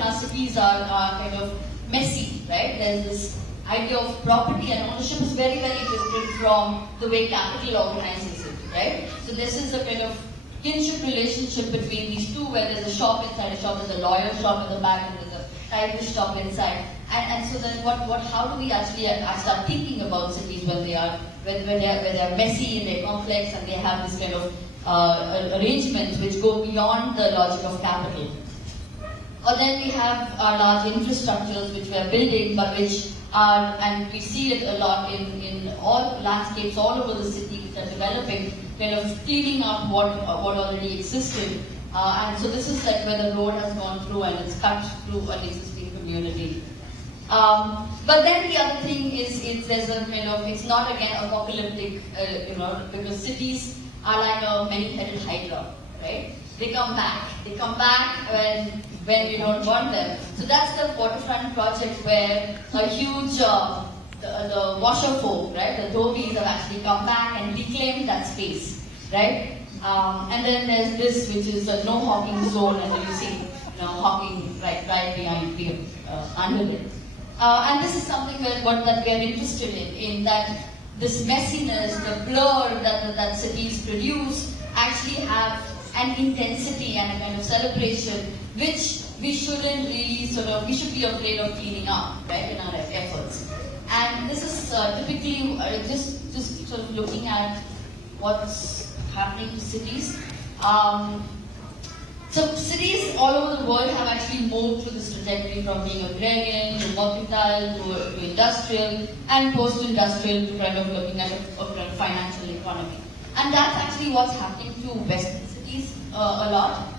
when our cities are kind of messy, right? There's this idea of property and ownership is very, very different from the way capital organizes it, right? So this is a kind of kinship relationship between these two, where there's a shop inside a shop, there's a lawyer shop in the back, and there's a typist shop inside. And so then how do we actually start thinking about cities when they're messy and they're complex and they have this kind of arrangements which go beyond the logic of capital. Or then we have our large infrastructures which we are building, but which are, and we see it a lot in all landscapes all over the city which are developing, kind of cleaning up what already existed. And so this is like where the road has gone through and it's cut through an existing community. But then the other thing is there's a kind of, it's not again apocalyptic, because cities are like a many-headed hydra, right? They come back when we don't want them. So that's the waterfront project where a huge, the washer folk, right? The Dobbies have actually come back and reclaimed that space, right? And then there's this, which is a no hawking zone, and you see, hawking right behind, under it. And this is something that we are interested in that this messiness, the blur that cities produce, actually have an intensity and a kind of celebration, which we shouldn't really we should be afraid of cleaning up, right, in our efforts. And this is typically just sort of looking at what's happening to cities. So cities all over the world have actually moved through this trajectory from being agrarian to mercantile to industrial and post-industrial to kind of looking at a financial economy. And that's actually what's happening to Western cities a lot.